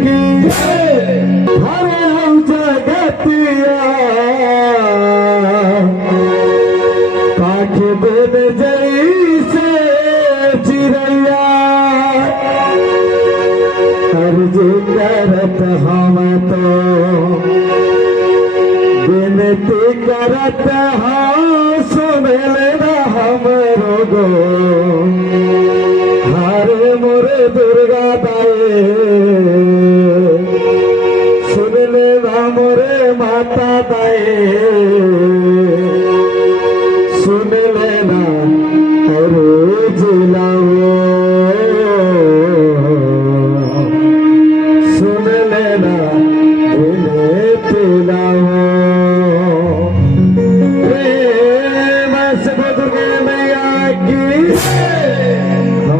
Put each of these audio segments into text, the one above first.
की हरे हम जगतिया काठ बेद जैसे चिड़ैया अर्ज करत हम तो विनती करत हम सुन लेना हमरो गो हरे मोरे दुर्गा दाए सुन लेना मोरे माता दाए सुन लेना अरे जिलाओ सुन लेना विनती लाओ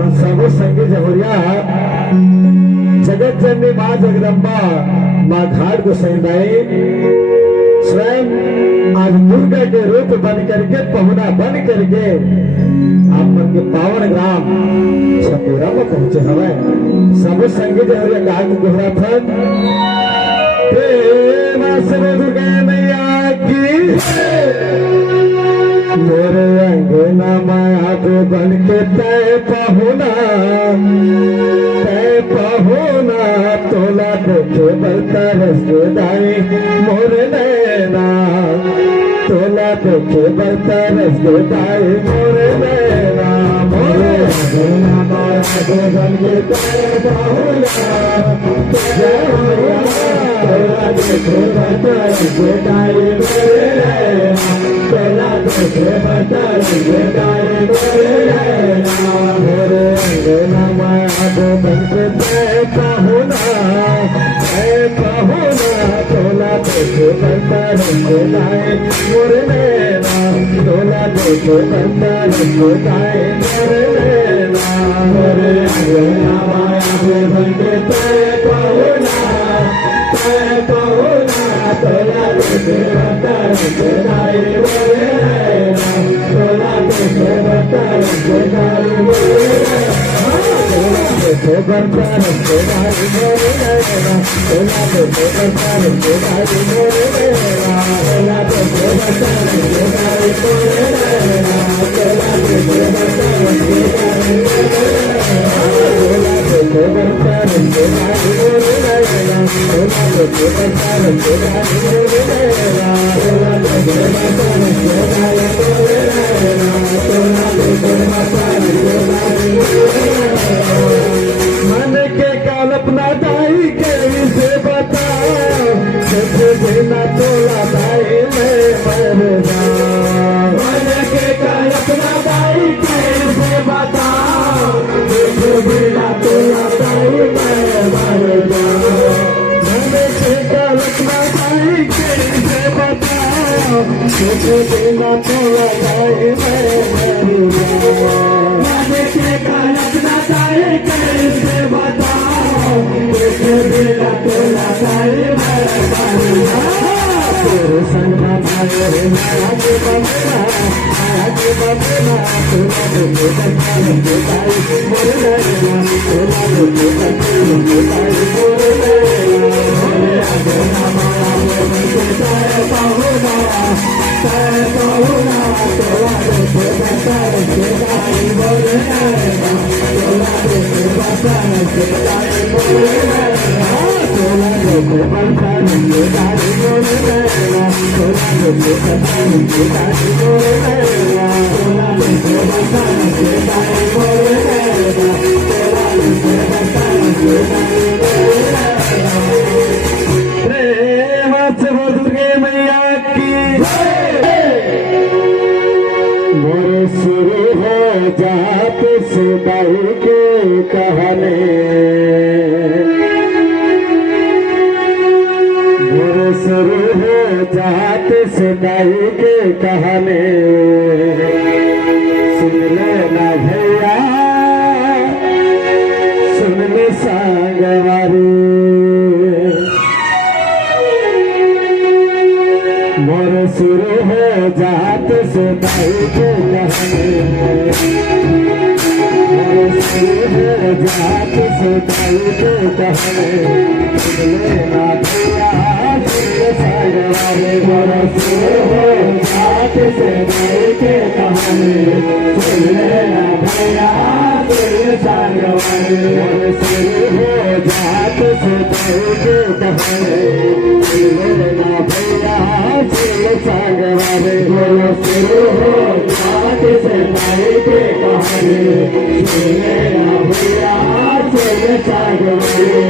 जबरिया जगत जननी माँ जगदम्बा माँ घाट गोसाई स्वयं आज दुर्गा के रूप बन करके पहुना बन करके आप मन के पावन ग्राम छपुरा में पहुंचे हवे सब संग जहरिया गा के गोहरा थन प्रेम से दुर्गा मैया की मेरे अंगना माया पे बन के तय पहुना तोला देखे बलता रसगुदाई मोरे नैना तोला देखे बलता रसगुदाई मोरे नैना मोरे अंगना माया पे बन के तय पहुना तोला देखे बलता रसगुदाई मोरे नैना तोला देखे बलता रसगुदाई मोरे नैना मोरे अंगना माया पे बन के तय पहुना तोला देखे बलता रसगुदाई मोरे नैना तोला देखे बलता रसगुदाई मोरे नैना मोरे अंगना माया पे बन के तय पहुना तोला देखे बलता रसगुदाई मोरे नैना तोला देखे बलता रसगुदाई मोरे नैना देखो बलता रसगुदाई मोरे नैना तोला देखो बलता रसगुदाई मोरे नैना तोला देखो बलता रसगुदाई मोरे नैना तोला देखो बलता रसगुदाई मोरे नैना तोला देखो बलता रसगुदाई मोरे नैना तोला देखो बलता रसगुदाई मोरे नैना तोला देखो बलता रसगुदाई मोरे नैना तोला देखो बलता रसगुदाई मोरे नैना मन के कल्पना दाई कैसे बताओ जैसे बिना तोला दाई मैं मर जाऊं मन के कल्पना दाई कैसे बताओ जैसे बिना तोला दाई मैं मर जाऊं मन के कल्पना दाई कैसे बताओ जैसे बिना तोला दाई मैं मर जाऊं मन के कल्पना दाई कैसे बताओ जैसे बिना तोला दाई मैं मर जाऊं तेरे संग भाई माया के बबना तोला देखो बलता रसगुदाई मोरे नैना तोला देखो बलता रसगुदाई मोरे नैना मोरे अंगना माया पे बन के तय पहुना तोला देखो बलता रसगुदाई मोरे नैना तोला देखो बलता रसगुदाई मोरे नैना तोला देखो बलता रसगुदाई मोरे नैना तोला देखो बलता रसगुदाई मोरे नैना तोला देखो बलता रसगुदाई मोरे नैना तोला देखो बलता रसगुदाई मोरे नैना प्रेम से दुर्गे मैया की मोरे शुरू हो जात सुदाई के कहने मोरे शुरू हो जात सुदाई के कहने सुन लेना भैया सुन ले संगवारी मोरे शुरू हो जात सुदाई के कहने मोरे शुरू हो जात सुनाई के कहने लेना भैया तेरे सागवारे बोलो सुर हो जात सुनाई के कहने लेना भैया तेरे सागवारे सुर हो जात सुनाई के कहने लेना भैया तेरे सागवारे बोलो सुर हो जात सुनाई के कहने लेना भैया तेरे सागवारे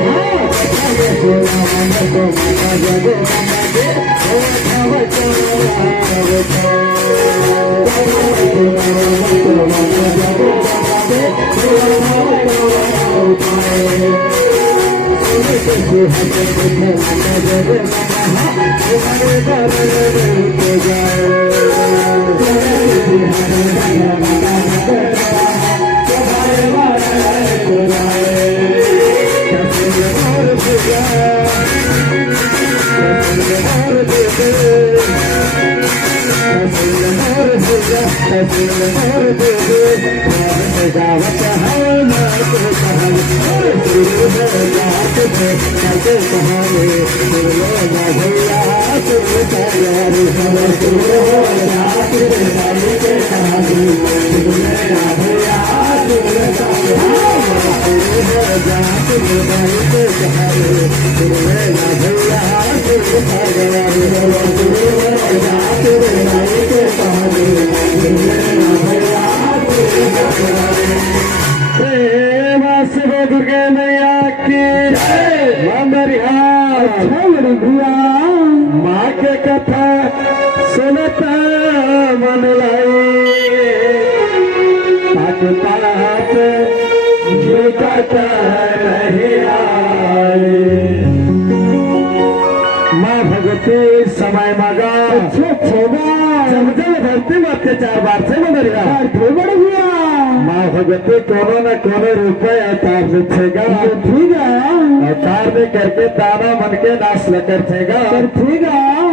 माँ के कथा सुनता मन लाई पाप झुकता नहीं आए माँ भगवती समय मगा धरती में अत्याचार बार से बनेगा माँ भगवती कोनो न कोनो रुपये अवतार लिखेगा अवतार में करके तारा मन के नाश न करतेगा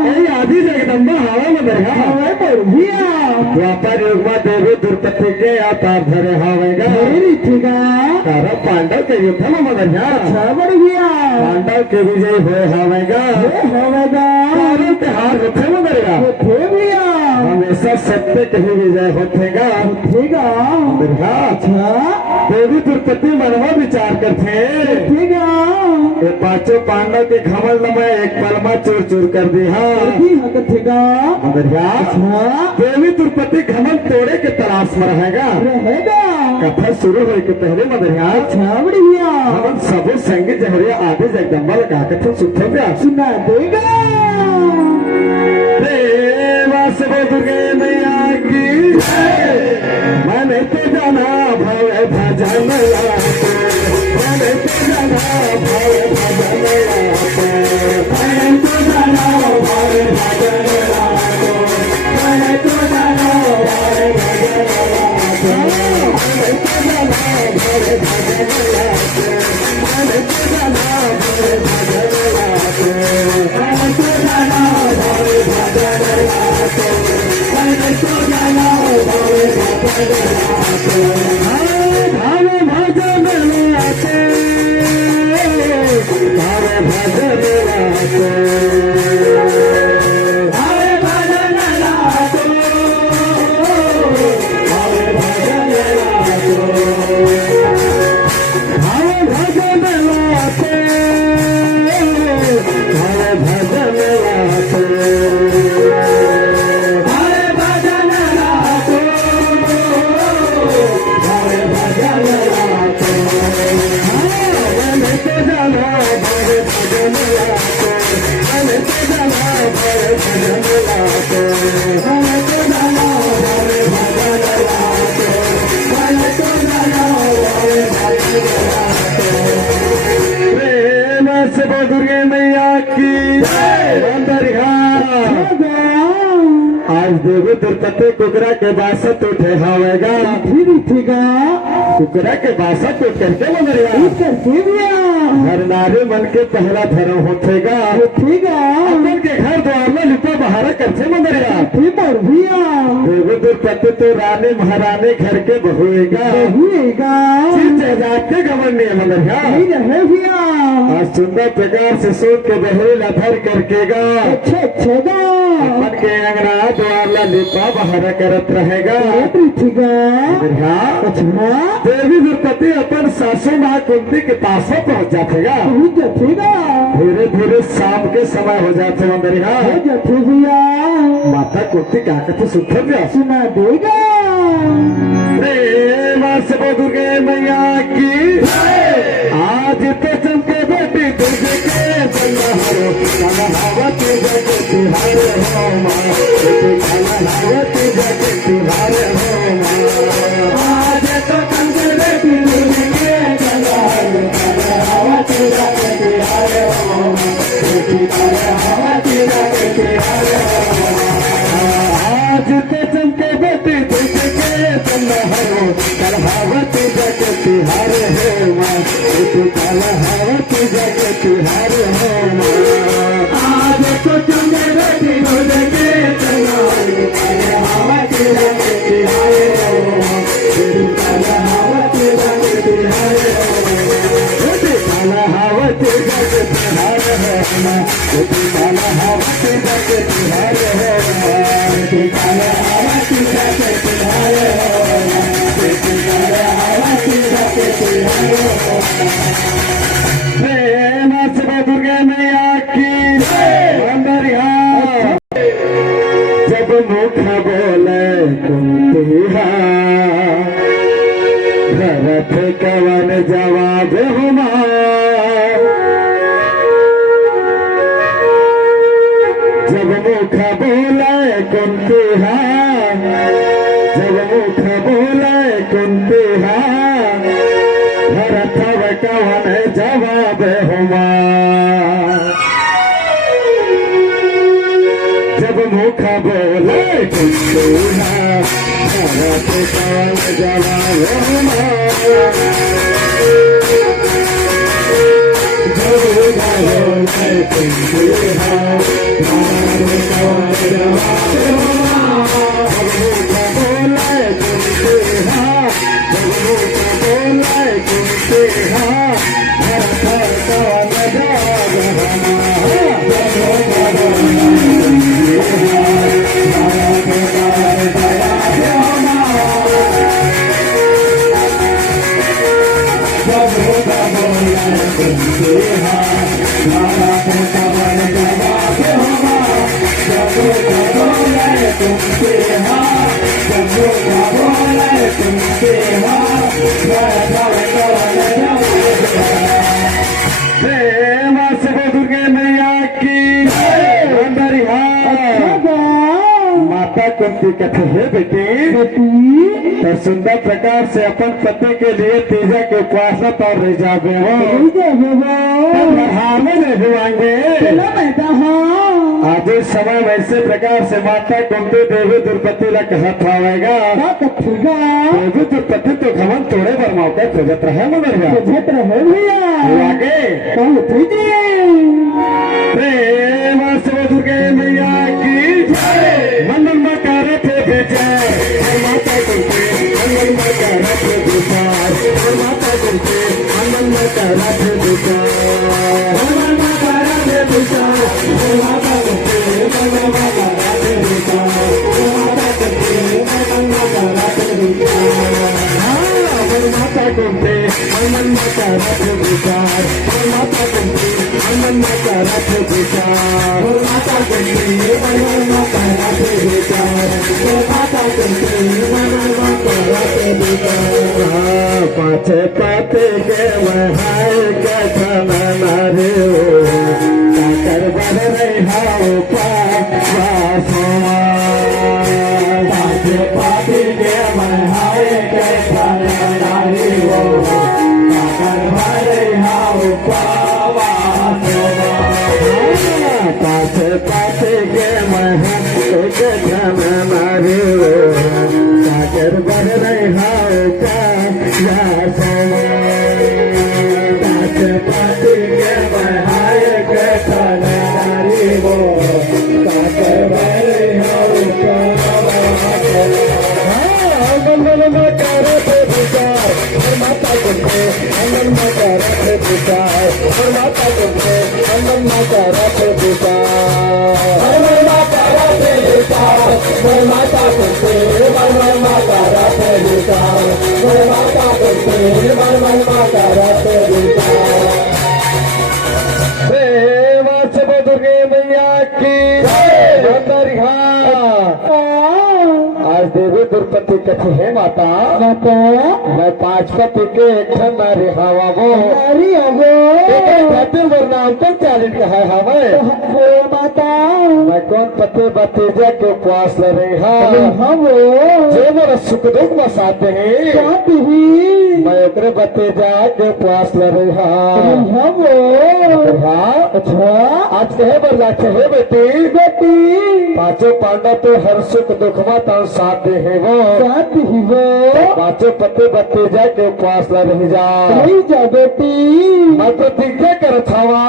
यही आदि जगदम्बा हवा में रहेगा द्वापर युग में देवी द्रौपदी के अवतार धरे हवेगा कारण पांडव के युद्ध में पांडव के विजय हुए हवेगा त्योहार होते में रहेगा हमेशा सत्य के ही विजय होतेगा देवी द्रौपदी मनवा विचार करते ये पांचों पांडव के घमल में एक पल में चूर चूर कर दी देवी द्रौपदी घमल तोड़े के तलाश में रहेगा कथा शुरू हुई के पहले मदरिया हम सब संग जहरे आदि जगदम्बा का कथा सुना देगा दुर्गे मैया की मैंने तो जाना भव भजन मैंने तो जाना भव भजन मैंने तो जाना भव भजन मैंने तो जाना भव भजन मैंने तो जाना भव भजन मैंने तो जाना भव भजन मैंने तो जाना भव भजन दुर्गे मैया की आज देवी द्रौपदी कुकरा के बासत उठे हवेगा कुकरा के बासत उठ करके हर नारी मन के पहला धर्म होतेगा अपन के घर द्वार में लिपा बाहर करते मंदरिया मोर भैया देवी दुर्पति तो रानी महारानी घर के बहुएगा हुएगा जाते गवर्नी मंदरिया नहीं रहे भैया आज सुंदर प्रकार से सोच के बहरेला भर करकेगा अच्छा मन के अंगना द्वार लिपा बाहर करत रहेगा पृथ्वीगा अच्छा देवी दुर्पति अपन सासू माँ कुंती के पास पहुँच जातेगा धीरे धीरे शाम के समय हो जाते मंदरिया माता कुंती का कथे सुखर दिया सुना देगा प्रेम से दुर्गे मैया की आज तो चमके बेटी तुझे के कलहावत जग तिहार हो माँ कलहावत जग तिहार हो माँ आज तो चमके बेटी तुझे के कलहावत जग तिहार हो माँ कलहावत जग तिहार हो आज तो चमके बेटी तुझे के कलहावत जग तिहार हो माँ कलहावत जग तिहार हो माँ आज तो चमके बेटी तुझे के कलहावत जग तिहार हो माँ कलहावत जग तिहार हो कलहावत जग तिहार हो माँ कलहावत जग तिहार हो माँ कलहावत जग तिहार हो माँ कलहावत जग तिहार हो प्रेम से दुर्गे मैया की मंदरिया जब मुख बोले कुंती भरत कवन जवाब हुमा जब मुख बोले कुंती जब मुख बोले कुंती भरत कवन जवाब हुमा जब मुख बोले कुंती भरत कवन जवाब हुमा जब मुख बोले कुंती भरत कवन जवाब हुमा दुर्गे मैया की माता कुंती कथे है बेटी तो सुंदर प्रकार से अपन पति के लिए तीजा के उपासना पर रह जावे आज इस समय वैसे प्रकार से माता कुंती देवी दुर्पति ला कहा थावेगा देवी दुर्पति तो घमन तोड़े पर मौका खोजत रहे मंदरिया आगे प्रेम से दुर्गे मैया की मंगल मकार थे विचार माता कुंती मंगल मकार थे विचार माता कुंती मंगल मकार थे विचार मंगल मकार थे विचार माता कुंती मंगल मकार थे विचार माता कुंती मंगल मकार थे विचार माता कुंती मंगल मकार थे विचार माता कुंती मंगल मकार थे विचार माता कुंती मंगल मकार थे विचार माता कुंती मंगल मकार थे विचार पाछे पाते के वहाय कथन नारे काकर बर रही हाउ पासवा पाछे पाते के वहाय कथन नारे काकर बर रही हाउ पाछे पाते के वहाय कथन नारे काकर बर रही हाउ पासवा पाछे पाते के वहाय पति कथी है माता माता मैं 5 पति के एक नारी हवा वो अरे अगो खातिर वर नाम तो चालित है हमें हो माता मैं कौन पति भतीजा के उपवास ले रही हम जो मेरा सुख दुख मसाते हैं जाती ही मैं ओकरे भतीजा के उपवास ले रही हम अच्छा आज कहे बरला है बेटी बेटी पांचों पांडव तो हर सुख दुख में साथ दे है वो जाती ही वो पांचों पति भतीजा के उपवास ले रही जा नहीं जा बेटी मैं तो दिग्गज कर थावा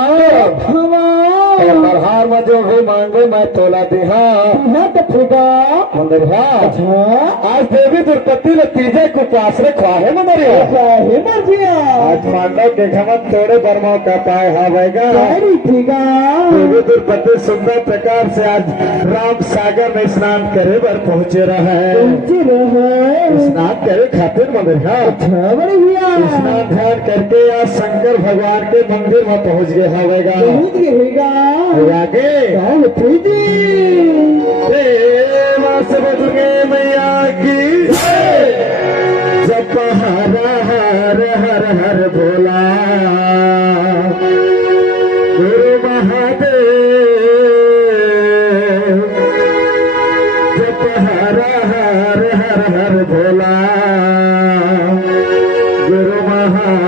हार में जो भी मांगे मैं तोला दी कथेगा मंदरिया अच्छा आज देवी दुर्पति तीजे को उपवास रखवा है मंदरिया हे मर्जिया आज पांडव के घमत थोड़े बर्माओं का पाए हवेगा देवी दुर्पति सुंदर प्रकार से आज राम सागर में स्नान करे बर पहुँचे रहे स्नान करे खातिर मंदिर स्नान ध्यान करके आज शंकर भगवान के मंदिर में पहुँच गए हवेगा आगे दुर्गे मैया की जप हर हर हर हर भोला गुरु महादेव जप हर हर हर हर भोला गुरु महादेव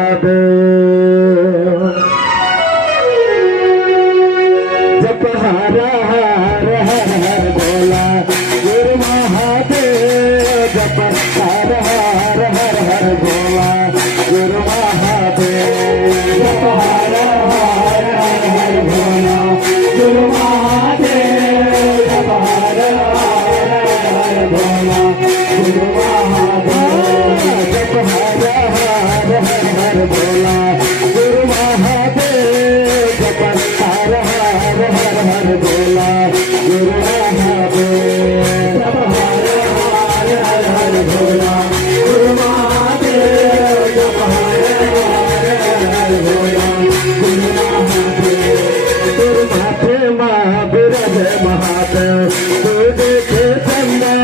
जप हर हर हर हर भोला गुरु महादेव जप हर हर हर हर भोला गुरु महादेव जप हर हर हर हर भोला गुरु महादेव जप हर हर हर भोला गुरु महादेव जप हर हर हर भोला गुरु महादेव जप हर हर हर भोला गुरु महादेव जप हर हर हर भोला गुरु महादेव जप हर हर भोला गुरु महादेव गुरु माथे माँ बिरज महादेव तू देखे चंदा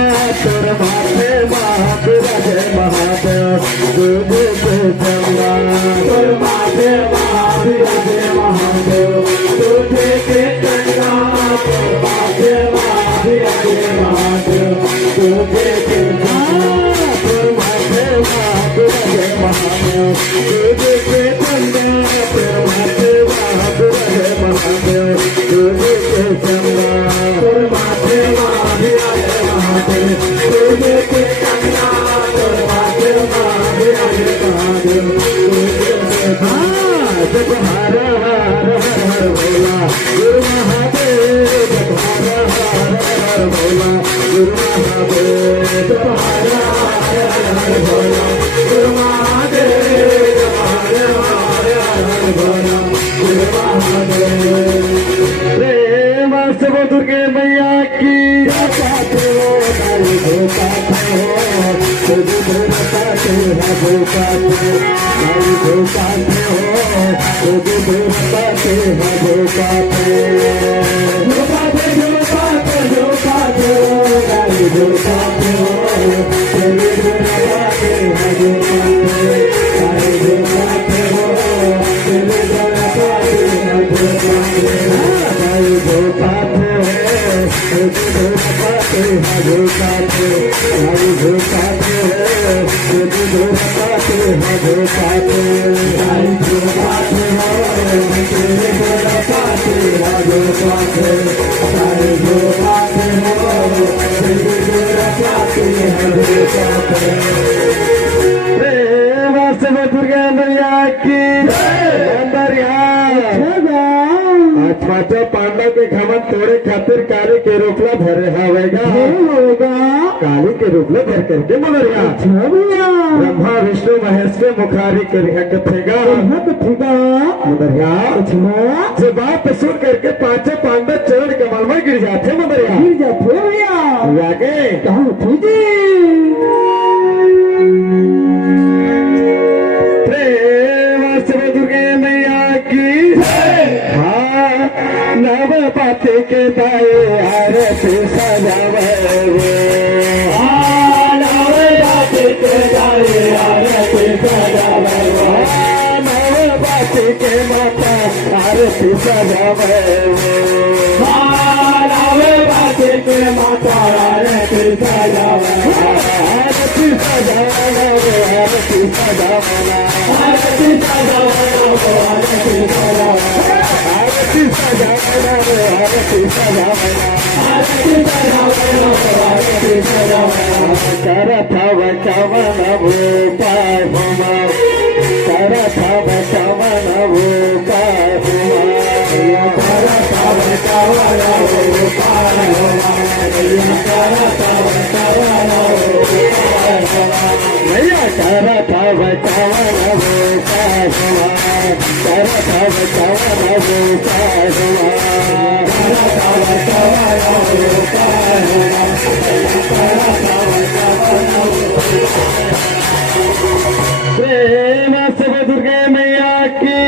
तुर माथे माँ बिरज महादेव तू देखे चंदा तुर माथे माँ बिरज महादेव तू देखे चंदा तुर माथे माँ बिरज महादेव तू देखे चंदा तुर माथे माँ बिरज महादेव तू देखे चंदा तुर माथे माँ बिरज महादेव तू देखे चंदा तुर माथे माँ बिरज महादेव तू देखे चंदा तुर माथे माँ बिरज महादेव तू देखे जप हर हर हर भोला गुरु महादेव जप हर हर भोला गुरु महादेव जप हर हर भोला गुरु महादेव जप हर भोला गुरु महादेव प्रेम से वो दुर्गे मैया की दुर्गा मैया की पांचों पांडव के घमन तोड़े खातिर काली के रूपला भरे हवेगा काली के रूपला भर करके मलरिया ब्रह्मा विष्णु महेश के मुखारी करिया कथेगा मलरिया जो बात सुन करके पांचों पांडव चरण कमल में गिर जाते मलरिया आगे दुर्गे मैया की नव पाते के दाए आरती सजावे नव आरती सजावे मारावे बाजे के माता आरती सजावे आरती सजावे आरती सजावे आरती सजावे आरती सजावे आरती सजावे आरती सजावे आरती सजावे आरती सजावे करथ वचवन भूपाय हुमा करथ वचवन भूपाय हुमा करथ वचवन भूपाय हुमा करथ वचवन भूपाय हुमा मैया करथ वचवन भूपाय हुमा करथ वचवन भूपाय हुमा करथ वचवन भूपाय हुमा प्रेम से दुर्गे मैया की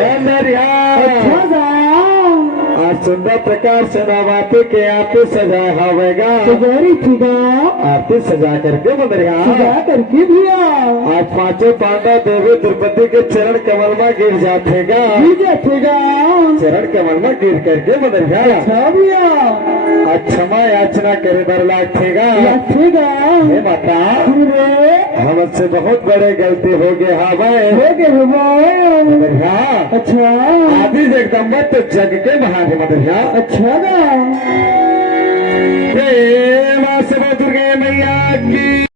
वंदनिया आज सुंदर प्रकार से नवरात्रि के आरती सजाया हवेगा सजारी थीगा आरती सजा करके बंदरिया सजा करके भैया आज पांचों पांडव देवी द्रौपदी के चरण कमल में गिर जातेगा भैया थीगा चरण कमल में गिर करके बंदरिया अच्छा भैया आज क्षमा याचना करे बर लागेगा थीगा हे माता रे हमसे बहुत बड़े गलती हो गए हवे हो गए भगवान बंदरिया अच्छा आदि जगदम्बा तो जग के महान है बंदरिया अच्छा ना प्रेम से दुर्गे मैया की